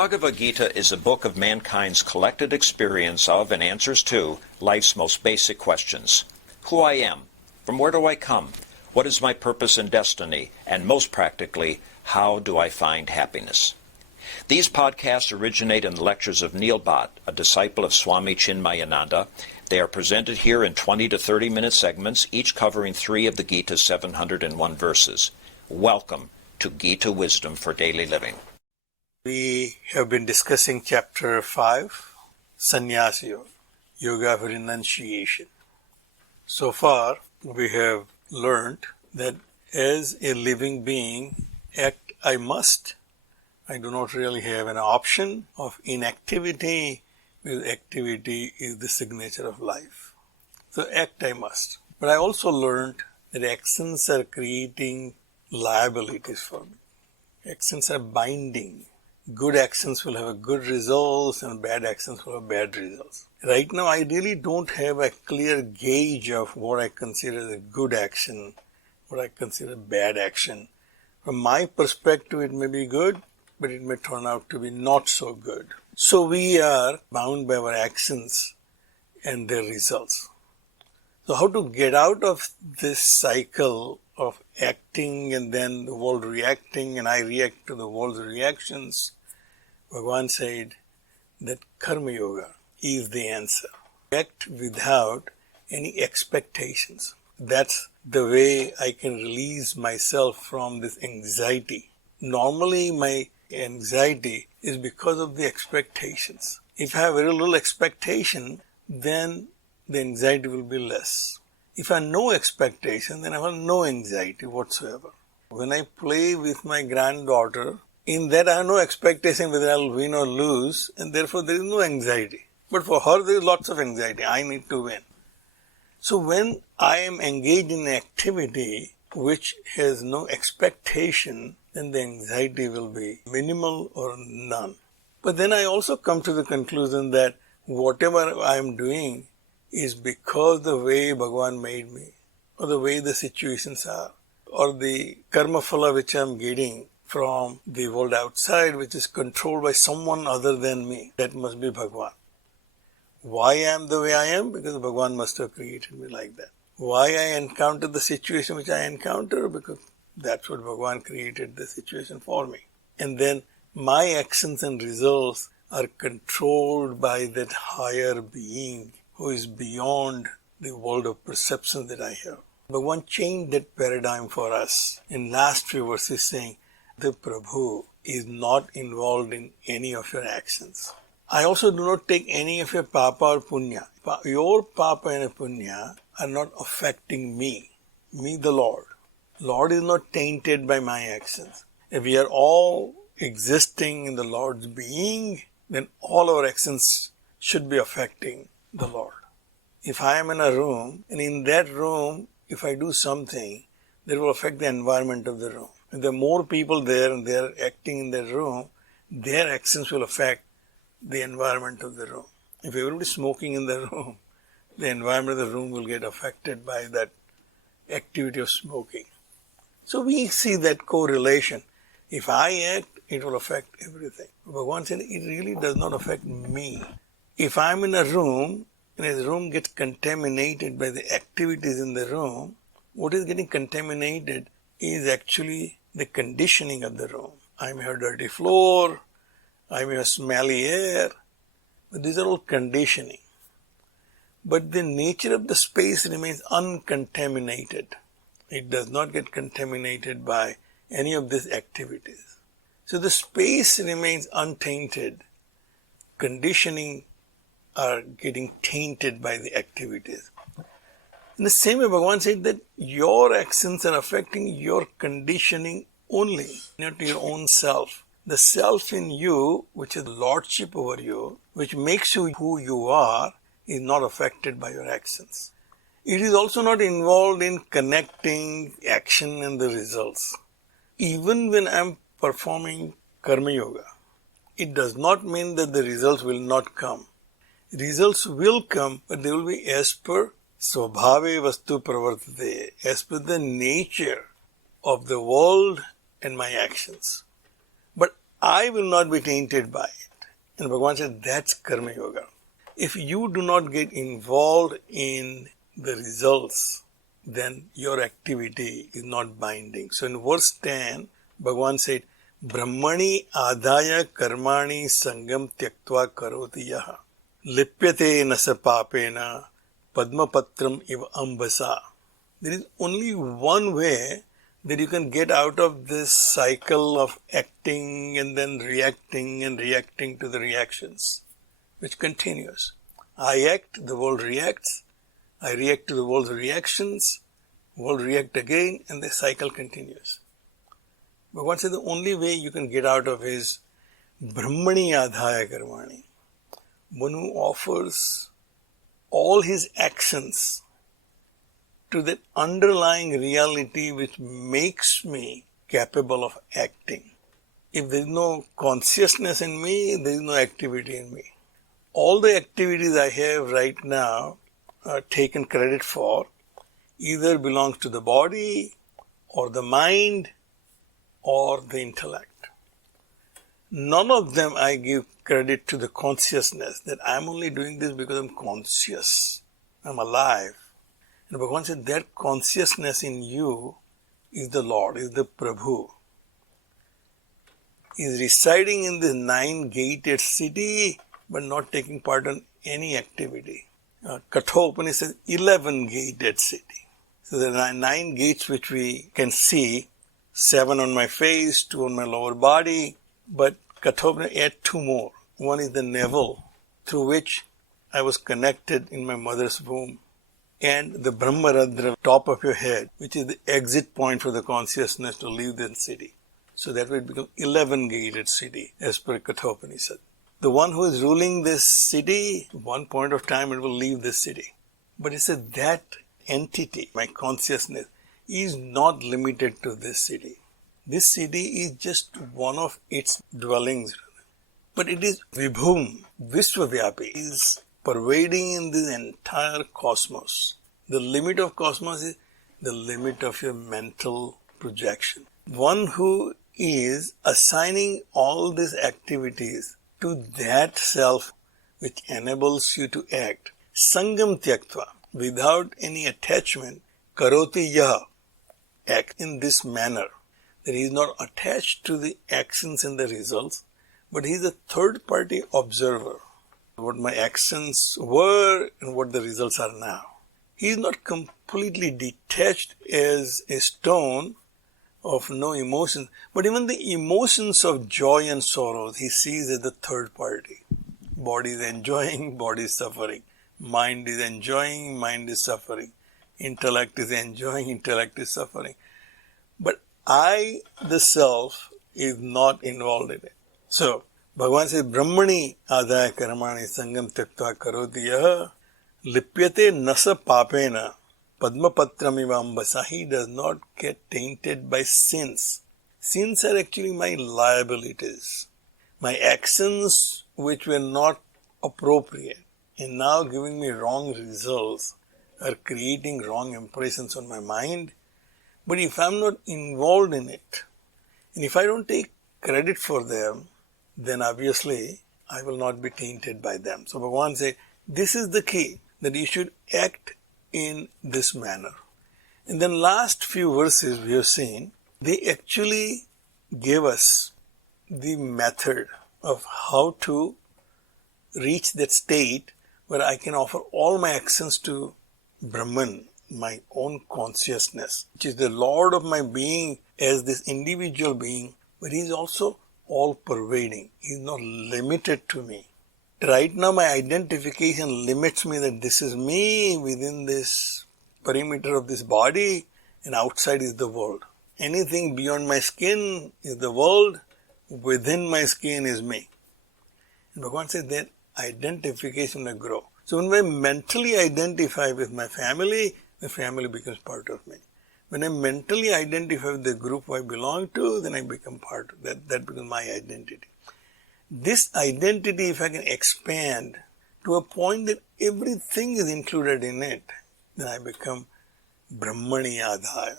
Bhagavad Gita is a book of mankind's collected experience of and answers to life's most basic questions. Who I am, from where do I come, what is my purpose and destiny, and most practically, how do I find happiness? These podcasts originate in the lectures of Neil Bhatt, a disciple of Swami Chinmayananda. They are presented here in 20 to 30-minute segments, each covering 3 of the Gita's 701 verses. Welcome to Gita Wisdom for Daily Living. We have been discussing Chapter 5, Sannyasa Yoga, Yoga for Renunciation. So far, we have learned that as a living being, act I must. I do not really have an option of inactivity, because activity is the signature of life. So act I must. But I also learned that actions are creating liabilities for me. Actions are binding. Good actions will have good results and bad actions will have bad results. Right now, I really don't have a clear gauge of what I consider a good action, what I consider bad action. From my perspective, it may be good, but it may turn out to be not so good. So we are bound by our actions and their results. So how to get out of this cycle of acting and then the world reacting and I react to the world's reactions? Bhagwan said that Karma Yoga is the answer. Act without any expectations. That's the way I can release myself from this anxiety. Normally my anxiety is because of the expectations. If I have very little expectation, then the anxiety will be less. If I have no expectation, then I have no anxiety whatsoever. When I play with my granddaughter, in that I have no expectation whether I will win or lose, and therefore there is no anxiety. But for her there is lots of anxiety. I need to win. So when I am engaged in an activity which has no expectation, then the anxiety will be minimal or none. But then I also come to the conclusion that whatever I am doing is because the way Bhagwan made me, or the way the situations are, or the karma phala which I am getting from the world outside, which is controlled by someone other than me. That must be Bhagwan. Why I am the way I am? Because Bhagwan must have created me like that. Why I encounter the situation which I encounter? Because that's what Bhagwan created the situation for me. And then my actions and results are controlled by that higher being who is beyond the world of perception that I have. Bhagwan changed that paradigm for us in last few verses saying, the Prabhu is not involved in any of your actions. I also do not take any of your papa or punya. Your papa and punya are not affecting me the Lord. Lord is not tainted by my actions. If we are all existing in the Lord's being, then all our actions should be affecting the Lord. If I am in a room, and in that room, if I do something, that will affect the environment of the room. If there are more people there and they are acting in the room, their actions will affect the environment of the room. If everybody is smoking in the room, the environment of the room will get affected by that activity of smoking. So we see that correlation. If I act, it will affect everything. Bhagwan said, it really does not affect me. If I am in a room, and the room gets contaminated by the activities in the room, what is getting contaminated is actually the conditioning of the room. I may have dirty floor, I may have smelly air, but these are all conditioning. But the nature of the space remains uncontaminated. It does not get contaminated by any of these activities. So the space remains untainted. Conditioning are getting tainted by the activities. In the same way, Bhagwan said that your actions are affecting your conditioning only, not your own self. The self in you, which is lordship over you, which makes you who you are, is not affected by your actions. It is also not involved in connecting action and the results. Even when I am performing Karma Yoga, it does not mean that the results will not come. Results will come, but they will be as per Svabhave Vastu Pravartate, as per the nature of the world and my actions. But I will not be tainted by it. And Bhagavan said, that's Karma Yoga. If you do not get involved in the results, then your activity is not binding. So in verse 10, Bhagavan said, Brahmani adaya karmani sangam tyaktva karoti yaha lipyate nasa papena padmapatram iva ambasa. There is only one way that you can get out of this cycle of acting and then reacting and reacting to the reactions, which continues. I act, the world reacts. I react to the world's reactions, world react again, and the cycle continues. But what is the only way you can get out of is Brahmani adhaya karmani. One who offers all his actions to that underlying reality which makes me capable of acting. If there is no consciousness in me, there is no activity in me. All the activities I have right now are taken credit for either belongs to the body or the mind or the intellect. None of them I give credit to the consciousness that I'm only doing this because I'm conscious, I'm alive. And Bhagavan said that consciousness in you is the Lord, is the Prabhu. He is residing in this 9-gated city but not taking part in any activity. Kathopanishad says 11-gated city. So there are 9 gates which we can see, 7 on my face, 2 on my lower body, but Kathopanishad add 2 more. One is the navel through which I was connected in my mother's womb, and the Brahmaradra, top of your head, which is the exit point for the consciousness to leave the city. So that will become 11-gated city as per Kathopanishad. The one who is ruling this city, one point of time it will leave this city. But it says that entity, my consciousness, is not limited to this city. This city is just one of its dwellings. But it is Vibhum, Vishwavyapi, is pervading in this entire cosmos. The limit of cosmos is the limit of your mental projection. One who is assigning all these activities to that self which enables you to act, sangam tyaktva, without any attachment, karoti yaha, act in this manner. That he is not attached to the actions and the results, but he is a third-party observer. What my actions were and what the results are now. He is not completely detached as a stone of no emotion, but even the emotions of joy and sorrow he sees as the third party. Body is enjoying, body is suffering. Mind is enjoying, mind is suffering. Intellect is enjoying, intellect is suffering. But I, the self, is not involved in it. So, Bhagavan says, Brahmani adaya karmani sangam tyaktva karoti yaha lipyate nasa papena padmapatram ambasa. He does not get tainted by sins. Sins are actually my liabilities. My actions which were not appropriate and now giving me wrong results are creating wrong impressions on my mind. But if I'm not involved in it, and if I don't take credit for them, then obviously I will not be tainted by them. So Bhagavan says, this is the key, that you should act in this manner. And then last few verses we have seen, they actually gave us the method of how to reach that state where I can offer all my actions to Brahman, my own consciousness, which is the Lord of my being as this individual being, but he is also all-pervading. He is not limited to me. Right now my identification limits me that this is me within this perimeter of this body and outside is the world. Anything beyond my skin is the world, within my skin is me. And Bhagavan says that identification will grow. So when I mentally identify with my family, the family becomes part of me. When I mentally identify with the group I belong to, then I become part of that. That becomes my identity. This identity, if I can expand to a point that everything is included in it, then I become Brahmani adhaya.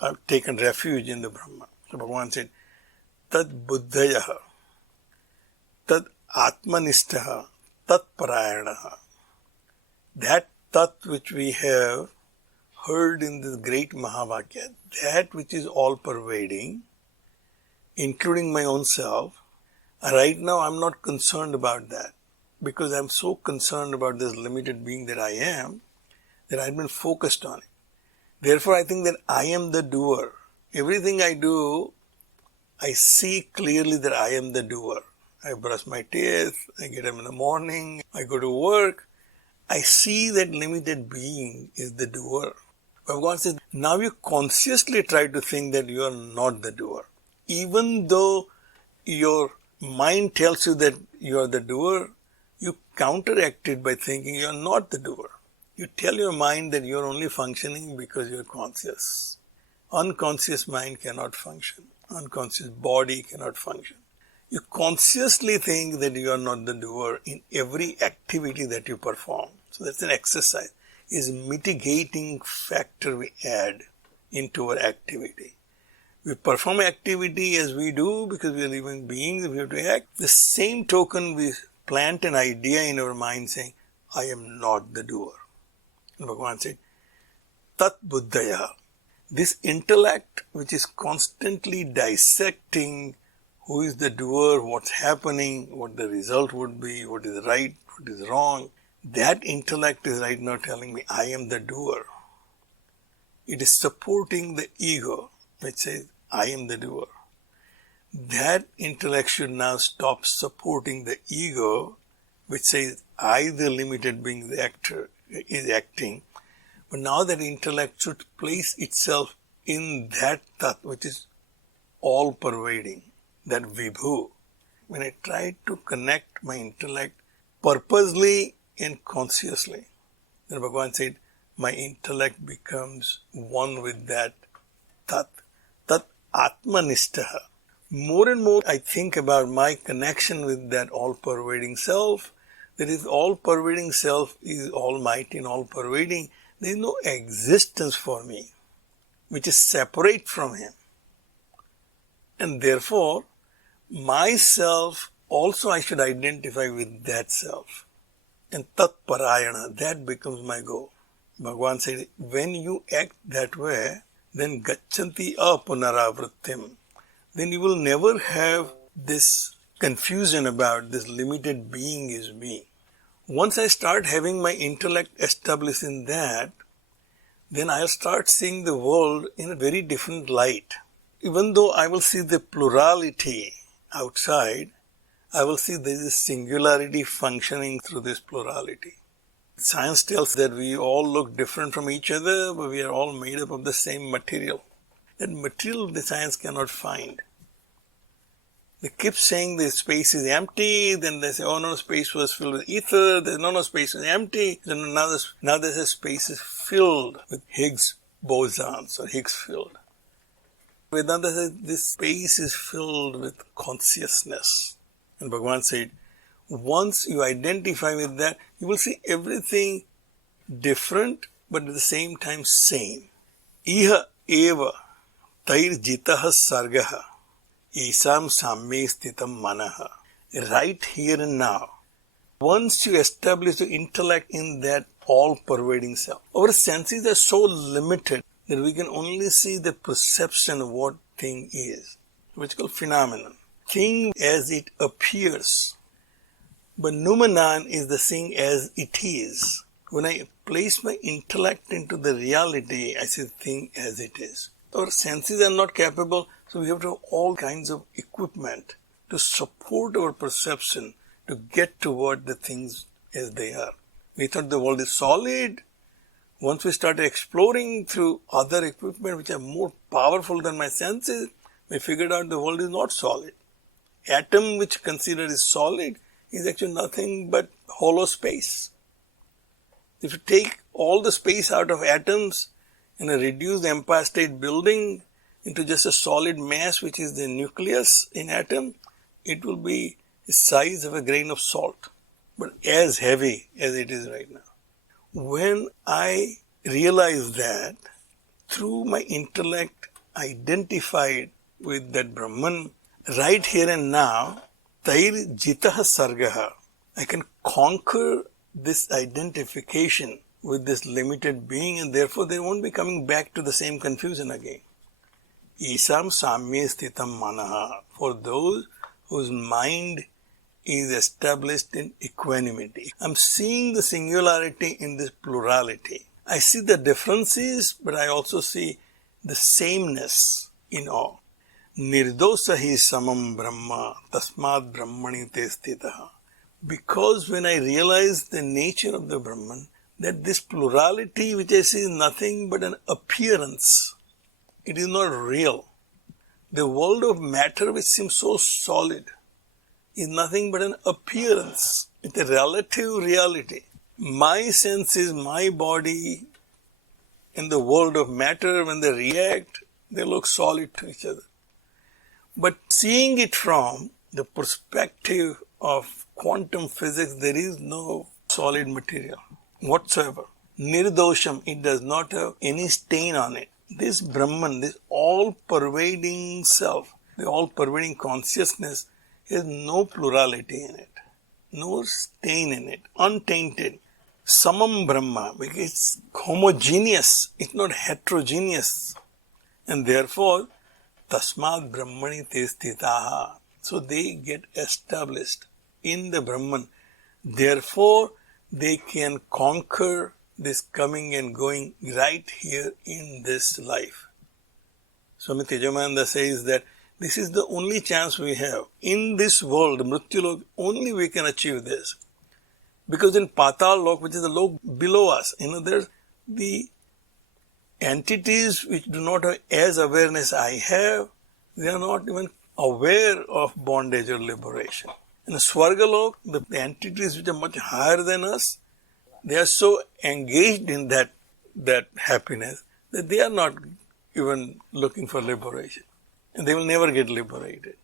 I've taken refuge in the Brahman. So Bhagavan said, Tad buddhayaha. Atmanishtaha tat parayanaha. That tat which we have heard in this great Mahavakya, that which is all pervading, including my own self, right now I'm not concerned about that, because I'm so concerned about this limited being that I am, that I've been focused on it. Therefore I think that I am the doer. Everything I do, I see clearly that I am the doer. I brush my teeth, I get up in the morning, I go to work. I see that limited being is the doer. Bhagavad says, now you consciously try to think that you are not the doer. Even though your mind tells you that you are the doer, you counteract it by thinking you are not the doer. You tell your mind that you are only functioning because you are conscious. Unconscious mind cannot function. Unconscious body cannot function. You consciously think that you are not the doer in every activity that you perform. So that's an exercise. Is mitigating factor we add into our activity. We perform activity as we do because we are living beings, we have to act. The same token we plant an idea in our mind saying, I am not the doer. And Bhagavan said, Tat Buddhaya. This intellect which is constantly dissecting who is the doer, what's happening, what the result would be, what is right, what is wrong, that intellect is right now telling me I am the doer. It is supporting the ego which says I am the doer. That intellect should now stop supporting the ego which says I, the limited being, the actor, is acting. But now that intellect should place itself in that tat which is all pervading, that vibhu. When I try to connect my intellect purposely and consciously, then Bhagavan said, my intellect becomes one with that tat. Tat atmanishtaha. More and more I think about my connection with that all-pervading self. That is, all-pervading self is almighty and all-pervading. There is no existence for me which is separate from him. And therefore, myself also I should identify with that self. And tat parayana, that becomes my goal. Bhagavan said, when you act that way, then gacchanti apunaravrittim. Then you will never have this confusion about this limited being is me. Once I start having my intellect established in that, then I'll start seeing the world in a very different light. Even though I will see the plurality outside, I will see there is a singularity functioning through this plurality. Science tells that we all look different from each other, but we are all made up of the same material. That material the science cannot find. They keep saying the space is empty, then they say, oh no, space was filled with ether, no, space is empty. Then now they say space is filled with Higgs bosons or Higgs field. Vedanta says this space is filled with consciousness. And Bhagavan said, once you identify with that, you will see everything different, but at the same time same. Iha eva tair jitaha sargaha isam samme sthitam manaha. Right here and now. Once you establish the intellect in that all-pervading self, our senses are so limited that we can only see the perception of what thing is, which is called phenomenon. Thing as it appears. But noumenon is the thing as it is. When I place my intellect into the reality, I see the thing as it is. Our senses are not capable, so we have to have all kinds of equipment to support our perception to get toward the things as they are. We thought the world is solid. Once we started exploring through other equipment which are more powerful than my senses, we figured out the world is not solid. Atom which considered is solid is actually nothing but hollow space. If you take all the space out of atoms and reduce the Empire State Building into just a solid mass which is the nucleus in atom, it will be the size of a grain of salt, but as heavy as it is right now. When I realized that through my intellect identified with that Brahman, right here and now, Tair jitah sargaha. I can conquer this identification with this limited being, and therefore they won't be coming back to the same confusion again. Isam samye sthitam manaha. For those whose mind is established in equanimity. I'm seeing the singularity in this plurality. I see the differences, but I also see the sameness in all. Nirdosahi samam brahma tasmad brahmani te sthitaha. Because when I realize the nature of the Brahman, that this plurality which I see is nothing but an appearance. It is not real. The world of matter which seems so solid is nothing but an appearance. It's a relative reality. My senses, my body, in the world of matter, when they react, they look solid to each other. But seeing it from the perspective of quantum physics, there is no solid material whatsoever. Nirdosham, it does not have any stain on it. This Brahman, this all-pervading self, the all-pervading consciousness, has no plurality in it, no stain in it, untainted. Samam Brahma, because it's homogeneous, it's not heterogeneous. And therefore, Tasmad Brahmani te sthitaha. So they get established in the Brahman. Therefore, they can conquer this coming and going right here in this life. Swami Tejamananda says that this is the only chance we have. In this world, Mrityulok, only we can achieve this. Because in Patal Lok, which is the lok below us, there's the entities which do not have as awareness I have, they are not even aware of bondage or liberation. In Swargalok, the entities which are much higher than us, they are so engaged in that happiness that they are not even looking for liberation. And they will never get liberated.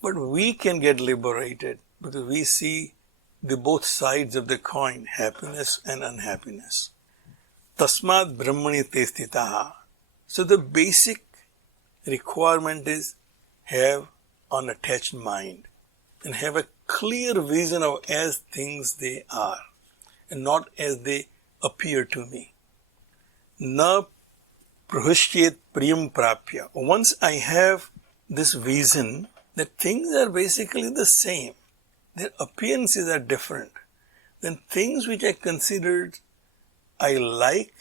But we can get liberated because we see the both sides of the coin, happiness and unhappiness. Tasmad Brahmani te sthitaha. So the basic requirement is have unattached mind and have a clear vision of as things they are and not as they appear to me. Na prahusyet priyam prapya. Once I have this vision that things are basically the same, their appearances are different, then things which I considered I like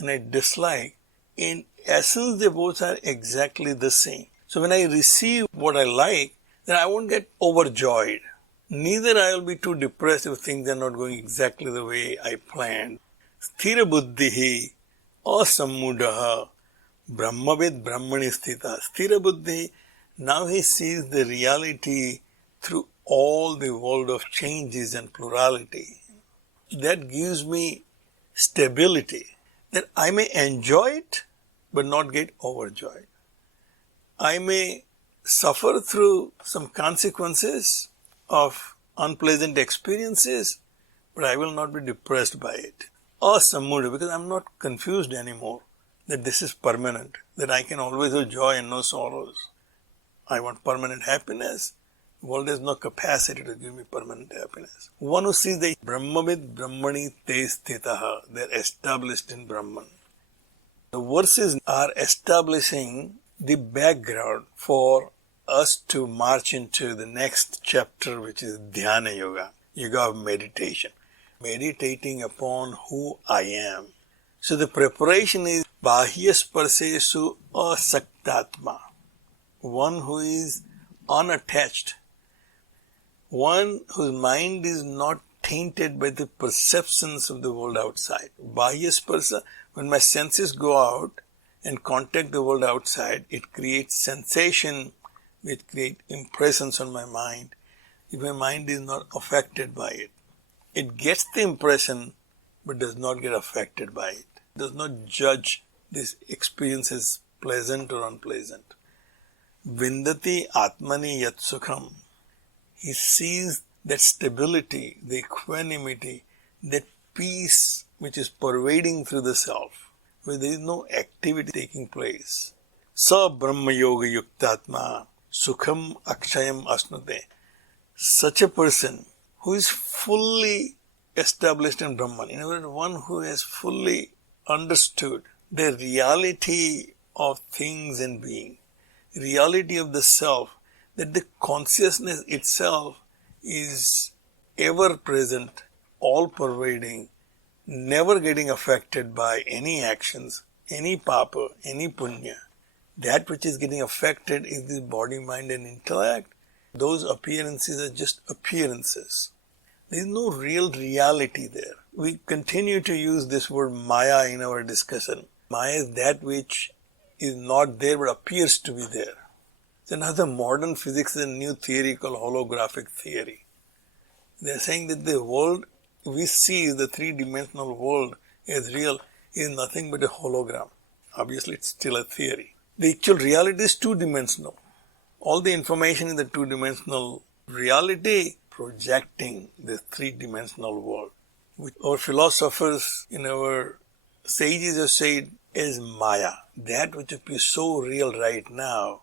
and I dislike, in essence they both are exactly the same. So when I receive what I like, then I won't get overjoyed. Neither I will be too depressed if things are not going exactly the way I planned. Sthira buddhihi asammudaha brahmavid brahmani sthita. Sthira buddhi, now he sees the reality through all the world of changes and plurality. That gives me stability, that I may enjoy it but not get overjoyed. I may suffer through some consequences of unpleasant experiences, but I will not be depressed by it. Asammuda, because I am not confused anymore that this is permanent, that I can always have joy and no sorrows. I want permanent happiness. The world has no capacity to give me permanent happiness. One who sees the Brahmavid Brahmani te sthitaha, they are established in Brahman. The verses are establishing the background for us to march into the next chapter, which is Dhyana Yoga, Yoga of meditation, meditating upon who I am. So the preparation is Bahyasparsesu asaktatma, one who is unattached, one whose mind is not tainted by the perceptions of the world outside. Bahyasparsa, when my senses go out and contact the world outside, it creates sensation, which creates impressions on my mind. If my mind is not affected by it, it gets the impression but does not get affected by it. It does not judge this experience as pleasant or unpleasant. Vindati atmani yat sukham. He sees that stability, the equanimity, that peace which is pervading through the self, where there is no activity taking place. Sa Brahma Yoga Yuktatma Sukham Akshayam Asnute. such a person who is fully established in Brahman, in other words, one who has fully understood the reality of things and being, reality of the self, that the consciousness itself is ever present, all pervading, never getting affected by any actions, any papa, any punya. That which is getting affected is the body, mind and intellect. Those appearances are just appearances. There is no real reality there. We continue to use this word Maya in our discussion. Maya is that which is not there but appears to be there. It's another modern physics and new theory called holographic theory. They are saying that the world we see, the three-dimensional world as real, is nothing but a hologram. Obviously, it's still a theory. The actual reality is two-dimensional. All the information in the two-dimensional reality projecting the three-dimensional world, which our philosophers in our sages have said is Maya. That which appears so real right now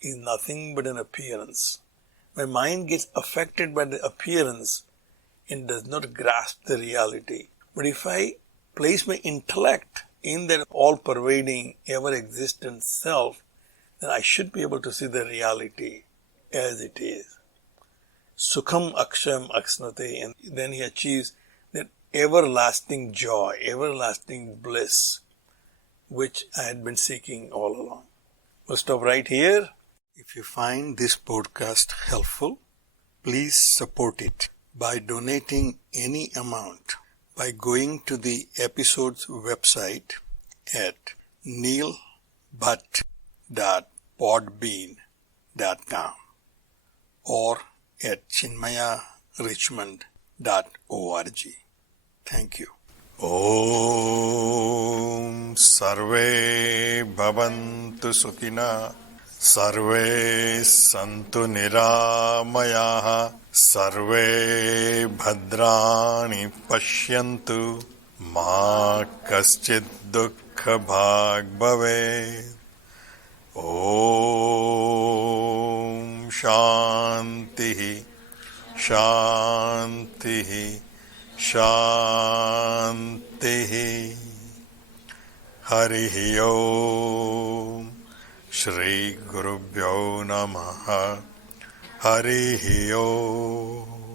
is nothing but an appearance. My mind gets affected by the appearance and does not grasp the reality. But if I place my intellect in that all-pervading, ever-existent self, then I should be able to see the reality as it is. Sukham aksham aksnate, and then he achieves that everlasting joy, everlasting bliss, which I had been seeking all along. We'll stop right here. If you find this podcast helpful, please support it by donating any amount by going to the episode's website at neilbhatt.podbean.com or at chinmayarichmond.org. Thank you. Om Sarve Bhavantu Sukhina Sarve Santu Niramayaha Sarve Bhadrani Pashyantu Ma Kaschid Dukkha Bhag Bhave. Om Shantihi Shantihi Shantihi. Harihi Om. Shri Gurubhyo Namaha. Harihi Om.